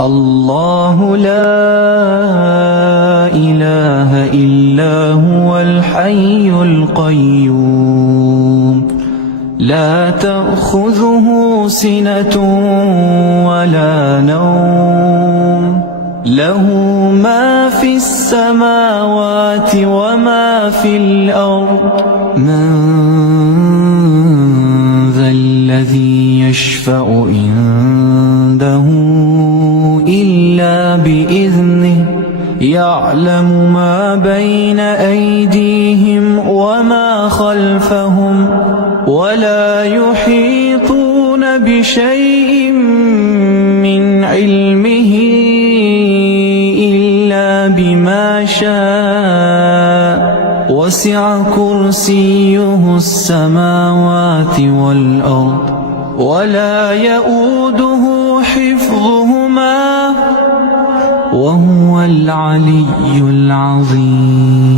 الله لا إله إلا هو الحي القيوم لا تأخذه سنة ولا نوم له ما في السماوات وما في الأرض من ذا الذي يشفع عنده إلا بإذنه يعلم ما بين أيديهم وما خلفهم ولا يحيطون بشيء من علمه إلا بما شاء وسع كرسيه السماوات والأرض ولا يؤوده حفظهما وهو العلي العظيم.